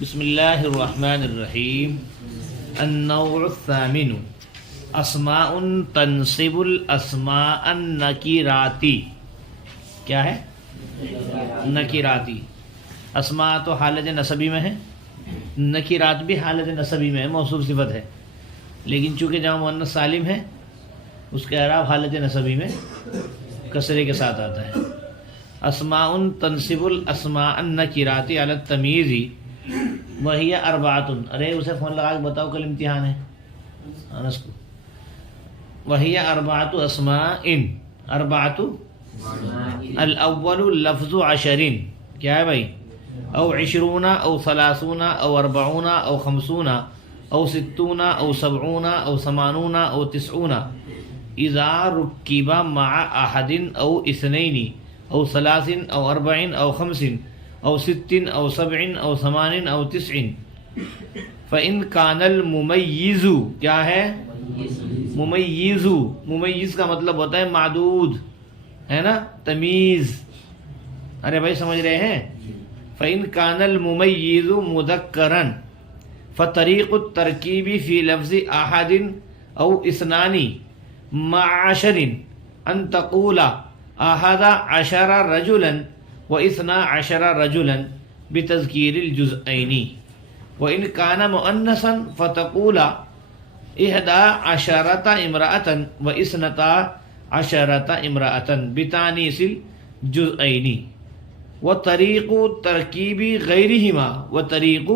بسم اللہ الرحمن الرحیم. النوع الثامن اسماء تنصب الاسماء النکراتی. کیا ہے؟ نکراتی. اسماء تو حالت نسبی میں ہے، نکرات بھی حالت نسبی میں ہے، موصوف صفت ہے، لیکن چونکہ جمع مؤنث سالم ہے اس کا اعراب حالت نسبی میں کسرے کے ساتھ آتا ہے. اسماء تنصب الاسماء النکراتی علی التمییز وہی اربعۃ. ارے اسے فون لگا کے بتاؤ، کل امتحان ہے انس کو. وہی اربعۃ اسماء. اربعۃ الاول لفظ عشرین. کیا ہے بھائی؟ او عشرون او ثلاثون او اربعون او خمسون او ستون او سبعون او ثمانون او تسعون اذا رکب مع احد او اثنین او ثلاث او اربع او خمس او ست او سبع او ثمان او تسع. فإن كان الممیز. کیا ہے؟ ممیز. ممیز کا مطلب ہوتا ہے معدود، ہے نا، تمیز. ارے بھائی سمجھ رہے ہیں؟ فإن كان الممیز مذکرا فطریق الترکیب فی لفظ احد او اثنان مع عشر ان تقول احد عشر رجلا و اثنا عشر رجلا بتذکیر الجزئین. وإن كان مؤنثا فتقول احدى عشرة امرأة و اثنتا عشرة امرأة بتانیث الجزئین. وطریق ترکیب غیرہما وطریق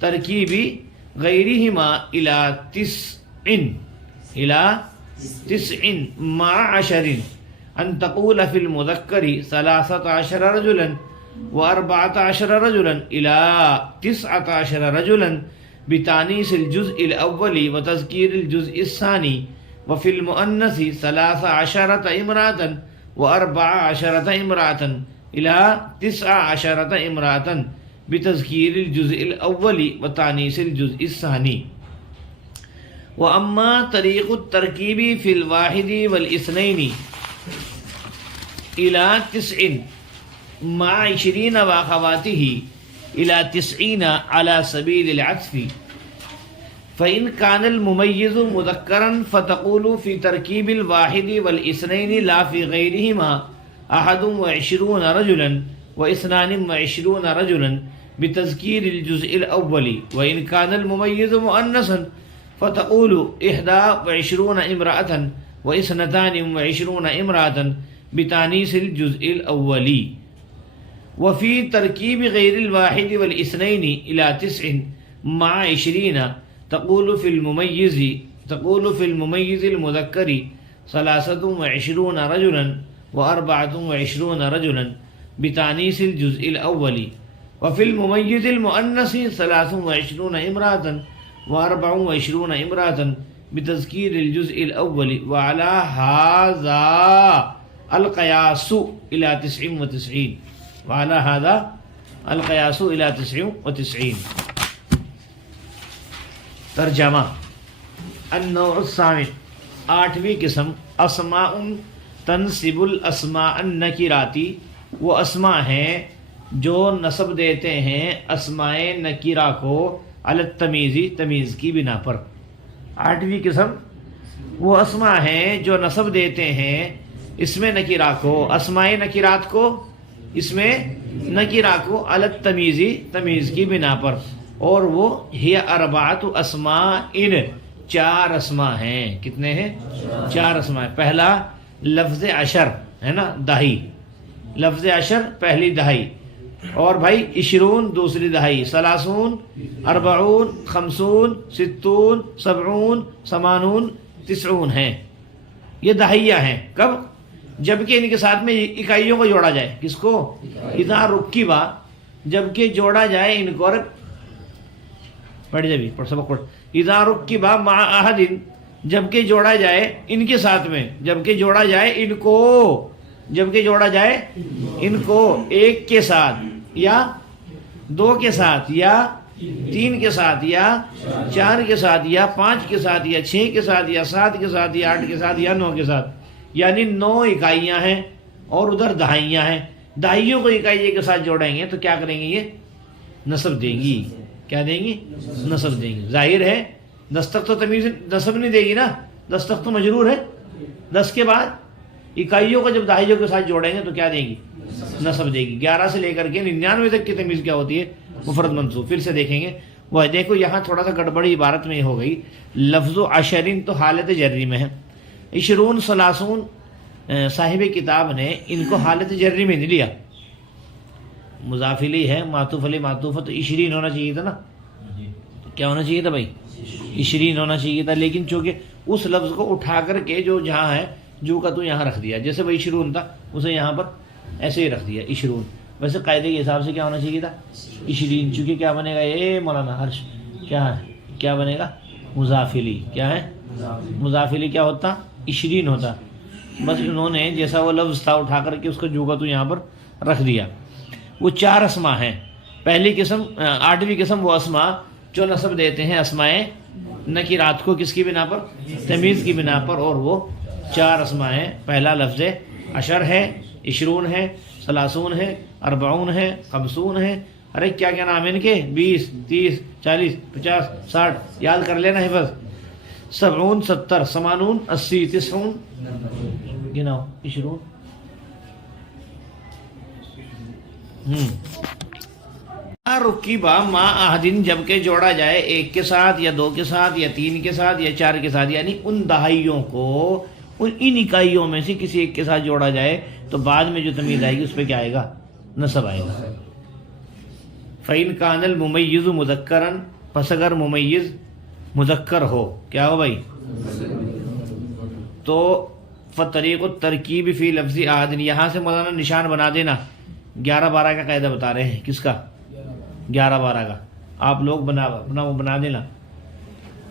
ترکیب غیرہما الى تسع مع عشر ان تقول فی المذکر 13 رجلا و14 رجلا الى 19 رجلا بتانیث الجزء الاول وتذکیر الجزء الثانی. وفی المؤنث 13 امرأة و14 امرأة الى 19 امرأة بتذکیر الجزء الاول وتانیث الجزء الثانی. واما طریق الترکیب فی الواحد والاثنین الى 9 مع 20 واخواته الى 90 على سبیل العطف. فإن كان الممیز مذکرا فتقول في ترکیب الواحد والاثنین لا في غیرهما 21 رجلا و22 رجلا بتذکیر الجزء الاول. وإن كان الممیز مؤنثا فتقول 21 امرأة و22 امرأة بتانیث الجزء الاول. وفي ترکیب غیر الواحد والاثنین الى 9 مع 20 تقول في الممیز المذکر 23 رجلا و24 رجلا بتانیث الجزء الاول. وفي الممیز المؤنث 23 امرأة و24 امرأة بتذکیر الجزء الاول. وعلى هذا القياس الى 99. وعلى هذا القياس الى 99. ترجمہ. النوع الثامن. 8ویں قسم. اسماء تنصب الاسماء النکراتی. وہ اسماء ہیں جو نسب دیتے ہیں اسماء نکرہ کو علی التمیزی، تمیز کی بنا پر. 8ویں قسم وہ اسماء ہیں جو نسب دیتے ہیں اس میں نکرہ کو، اسماء نکرات کو، اس میں نکرہ کو علی التمیزی، تمیز کی بنا پر. اور وہ ہی اربعۃ اسماء، 4 اسماء ہیں. کتنے ہیں؟ 4 اسماء. پہلا لفظ عشر ہے نا، دہائی. لفظ عشر پہلی دہائی. اور بھائی 20 دوسری دہائی، 30 40 50 60 70 80 90 ہیں. یہ دہائیاں ہیں. کب؟ جبکہ ان کے ساتھ میں اکائیوں کو جوڑا جائے. کس کو؟ اذا رکبا، جبکہ جوڑا جائے ان کو. پڑھ جائے بھی سبق پڑھ. اذا رکبا مع احد، جبکہ جوڑا جائے ان کے ساتھ میں، جبکہ جوڑا جائے ان کو، جبکہ جوڑا جائے ان کو ایک کے ساتھ یا 2 کے ساتھ یا 3 کے ساتھ یا 4 کے ساتھ یا 5 کے ساتھ یا 6 کے ساتھ یا 7 کے ساتھ یا 8 کے ساتھ یا 9 کے ساتھ. یعنی 9 اکائیاں ہیں اور ادھر دہائیاں ہیں. دہائیوں کو اکائیے کے ساتھ جوڑیں گے تو کیا کریں گے؟ یہ نصب دے گی. کیا دیں گی؟ نصب دیں گی. ظاہر ہے 10 تک تو تمیز نصب نہیں دے گی نا، 10 تک تو مجرور ہے. 10 کے بعد اکائیوں کو جب دہائیوں کے ساتھ جوڑیں گے تو کیا دیں گی؟ نصب دے گی. 11 سے لے کر کے 99 تک کی تمیز کیا ہوتی ہے؟ مفرد منصوب. پھر سے دیکھیں گے. وہ دیکھو یہاں تھوڑا سا گڑبڑی عبارت میں ہو گئی. لفظ و عشرین تو حالت جری میں ہے، 20 30 صاحب کتاب نے ان کو حالت جری میں نہیں لیا. مضاف الیہ ہے، معطوف علیہ معطوف، تو 20 ہونا چاہیے تھا نا. کیا ہونا چاہیے تھا بھائی؟ 20 ہونا چاہیے تھا. لیکن چونکہ اس لفظ کو اٹھا کر کے جو جہاں ہے جو کا تو یہاں رکھ دیا. جیسے وہ 20 تھا اسے یہاں پر ایسے ہی رکھ دیا 20. ویسے قاعدے کے حساب سے کیا ہونا چاہیے تھا؟ 20. چونکہ کیا بنے گا یہ مولانا ہرش؟ کیا ہے؟ کیا بنے گا؟ مضاف الیہ. کیا ہے؟ مضاف الیہ کیا ہوتا؟ 20 ہوتا. بس انہوں نے جیسا وہ لفظ تھا اٹھا کر کے اس کو جو کا تو یہاں پر رکھ دیا. وہ 4 اسما ہیں. پہلی قسم 8ویں قسم وہ اسما جو نصب دیتے ہیں اسماء نکرات کو. کس کی بنا پر؟ تمیز کی بنا پر. اور وہ 4 اسما ہیں. پہلا لفظ عشر ہے، 20 ہے، 30 ہے، 40 ہے، 50 ہے. ارے کیا کیا نام ہے ان کے؟ 20 30 40 50 60. یاد کر لینا حفظ. 70 70 80 80 90 گناؤ 20. رکیبا ما احدن جبکہ جوڑا جائے 1 کے ساتھ یا 2 کے ساتھ یا 3 کے ساتھ یا 4 کے ساتھ، یعنی ان دہائیوں کو ان اکائیوں میں سے کسی ایک کے ساتھ جوڑا جائے تو بعد میں جو تمیز آئے گی اس پہ کیا آئے گا؟ نصب آئے گا. فَإِنْ كَانَ الْمُمَيِّزُ مُذَكَّرًا، پس اگر ممیز مذکر ہو، کیا ہو بھائی؟ تو فطریق الترکیب فی لفظ احد. یہاں سے مولانا نشان بنا دینا. 11 12 کا قاعدہ بتا رہے ہیں. کس کا؟ 11 12 کا. آپ لوگ بنا دینا.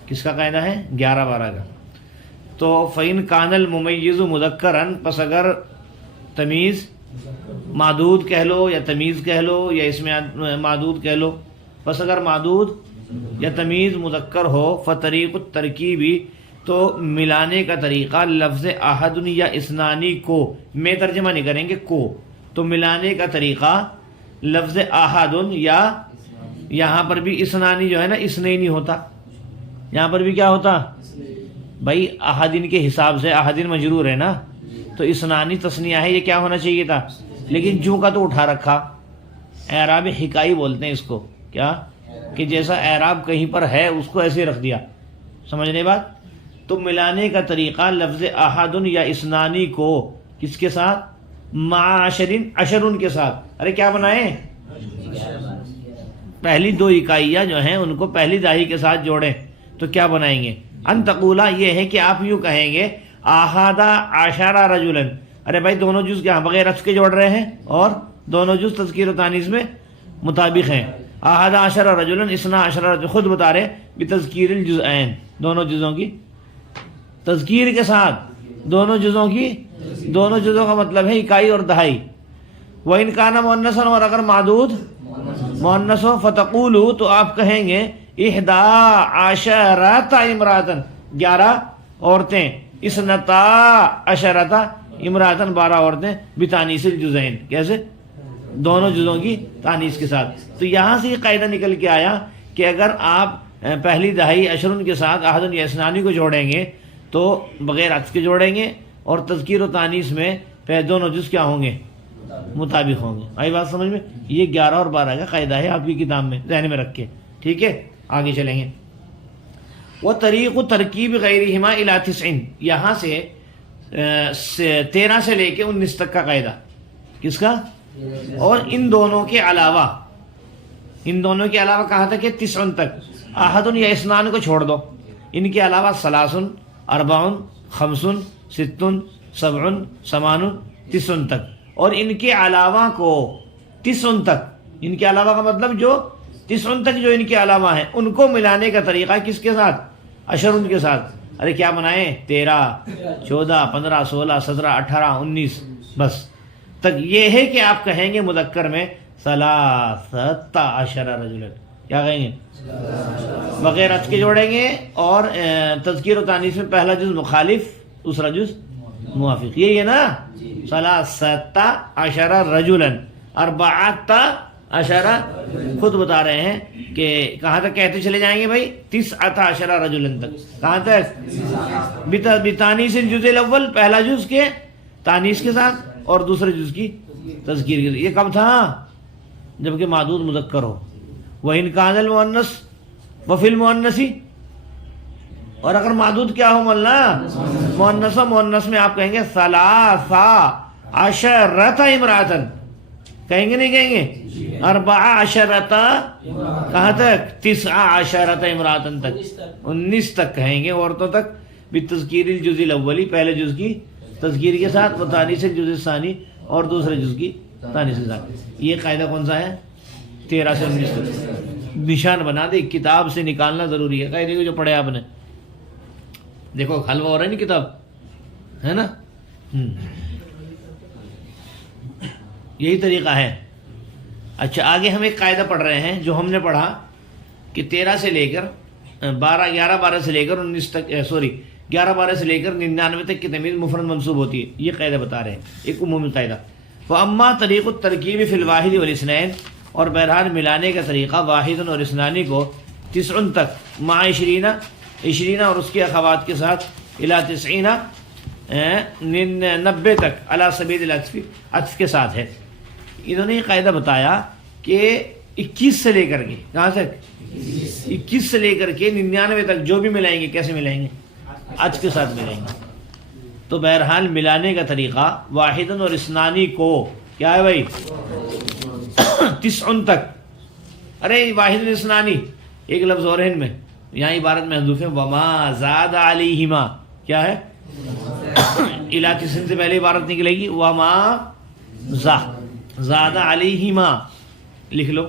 کس کا قاعدہ ہے؟ 11 12 کا. تو فَإِنْ كَانَ الْمُمَيِّزُ مُذَكَّرًا، پس اگر تمیز معدود کہہ لو یا تمیز کہہ لو یا اس میں معدود کہہ لو، پس اگر معدود یا تمیز مذکر ہو فطریق الترکیبی، تو ملانے کا طریقہ لفظ احد یا اسنانی کو، میں ترجمہ نہیں کریں گے کو، تو ملانے کا طریقہ لفظ احد یا یہاں پر بھی اسنانی جو ہے نا اسنینی ہوتا. یہاں پر بھی کیا ہوتا بھائی؟ احدین کے حساب سے احدین مجرور ہے نا، تو اسنانی تثنیہ ہے، یہ کیا ہونا چاہیے تھا؟ لیکن جو کا تو اٹھا رکھا. اعراب حکائی بولتے ہیں اس کو. کیا؟ کہ جیسا اعراب کہیں پر ہے اس کو ایسے رکھ دیا. سمجھنے بات؟ تو ملانے کا طریقہ لفظ احد یا اسنانی کو کس کے ساتھ؟ مع عشرین، عشرن کے ساتھ. ارے کیا بنائیں؟ پہلی 2 اکائیاں جو ہیں ان کو پہلی داہی کے ساتھ جوڑیں تو کیا بنائیں گے؟ ان تقولا، یہ ہے کہ آپ یوں کہیں گے احد عشر رجلا. ارے بھائی دونوں جز کیا بغیر رفع کے جوڑ رہے ہیں اور دونوں جز تذکیر و تانیث میں مطابق ہیں. احد عشر رجلا، 12 رجل، خود بتا رہے بتذکیر الجزئین، دونوں جزوں کی تذکیر کے ساتھ، دونوں جزوں کا مطلب ہے اکائی اور دہائی. وَإِنْ كَانَ مُؤَنَّثًا، اور اگر معدود مؤنث ہو فتقولوا، تو آپ کہیں گے 11 امرأةً، 11 عورتیں، 12 امرأةً، 12 عورتیں، بتانیث الجزئین، کیسے؟ دونوں جزوں کی تانیث کے ساتھ. تو یہاں سے یہ قاعدہ نکل کے آیا کہ اگر آپ پہلی دہائی عشرن کے ساتھ احد یا اسنانی کو جوڑیں گے تو بغیر عطف کے جوڑیں گے، اور تذکیر و تانیث میں پھر دونوں جز کیا ہوں گے؟ مطابق ہوں گے. آئی بات سمجھ میں؟ یہ 11 اور 12 کا قاعدہ ہے آپ کی کتاب میں ذہن میں رکھ کے. ٹھیک ہے، آگے چلیں گے. وہ طریق و ترکیب غیرہما الی 90، یہاں سے 13 سے لے کے 19 تک کا قاعدہ. کس کا؟ اور ان دونوں کے علاوہ کہا تھا کہ 90 تک. احد یا اسنان کو چھوڑ دو، ان کے علاوہ 3 4 5 6 7 8 90 تک. اور ان کے علاوہ کو 90 تک، ان کے علاوہ کا مطلب جو 90 تک جو ان کے علاوہ ہیں ان کو ملانے کا طریقہ کس کے ساتھ؟ عشرن کے ساتھ. ارے کیا بنائیں؟ 13 14 15 16 17 18 19 بس تک. یہ ہے کہ آپ کہیں گے مذکر میں 13 رجلا، کیا کہیں گے؟ بغیر عطف کے جوڑیں گے، اور تذکیر و تانیث میں پہلا جز مخالف، دوسرا جز موافق. یہی ہے نا؟ 13 رجلا، 14 عشرہ خود بتا رہے ہیں کہ کہاں تک کہتے چلے جائیں گے بھائی؟ 19 رجلا تک. کہاں تک؟ بتانیس الجزء الاول، پہلا جز کے تانیس کے ساتھ اور دوسرے جز کی تذکیر کے ساتھ. یہ کب تھا؟ جبکہ معدود مذکر ہو. وَإِنْ كَانَ الْمُؤَنَّثُ وَفِي الْمُؤَنَّثِ، اور اگر معدود کیا ہو مولانا؟ مؤنث و مؤنث میں آپ کہیں گے ثلاث عشرۃ امرأۃ، کہیں گے نہیں کہیں گے؟ 14 کہاں تک؟ 19 امرأۃ تک، 19 تک کہیں گے عورتوں تک. بالتذکیر الجزء الاولی، پہلے جز کی تذکیر کے ساتھ، و تانیث الجزء الثانی، اور دوسرے جز کی تانیث کے ساتھ. یہ قاعدہ کون سا ہے؟ 13 سے 19 تک. نشان بنا دے، کتاب سے نکالنا ضروری ہے قاعدے کو جو پڑھے آپ نے. دیکھو حلوہ ہو رہا ہے نا کتاب، ہے نا؟ یہی طریقہ ہے. اچھا آگے ہم ایک قاعدہ پڑھ رہے ہیں جو ہم نے پڑھا کہ 13 سے لے کر 11 سے لے کر 19 تک، 11 سے لے کر 99 تک کی تمیز مفرد منصوب ہوتی ہے. یہ قاعدہ بتا رہے ہیں، ایک عمومی قاعدہ. فَأَمَّا طریق الترکیب فی الواحد والاثنین، اور بہرحال ملانے کا طریقہ واحد اور اثنانی کو 90 تک، مع 20 اور اس کے اخوات کے ساتھ، الی 90 تک، علی سبیل العطف، عطف کے ساتھ ہے. انہوں نے یہ قاعدہ بتایا کہ 21 سے لے کر کے، کہاں تک؟ 21 سے لے کر کے 99 تک جو بھی ملائیں گے کیسے ملائیں گے؟ عطف کے ساتھ ملائیں گے. تو بہرحال ملانے کا طریقہ واحد اور اثنانی کو کیا ہے بھائی؟ 90 تک. ارے واحد اثنانی ایک لفظ اور ہے ان میں، یہاں عبارت محذوف ہے. وما زاد علیہما، کیا ہے؟ الی 90 سے پہلے عبارت نکلے گی وما زاد علیہما، لکھ لو.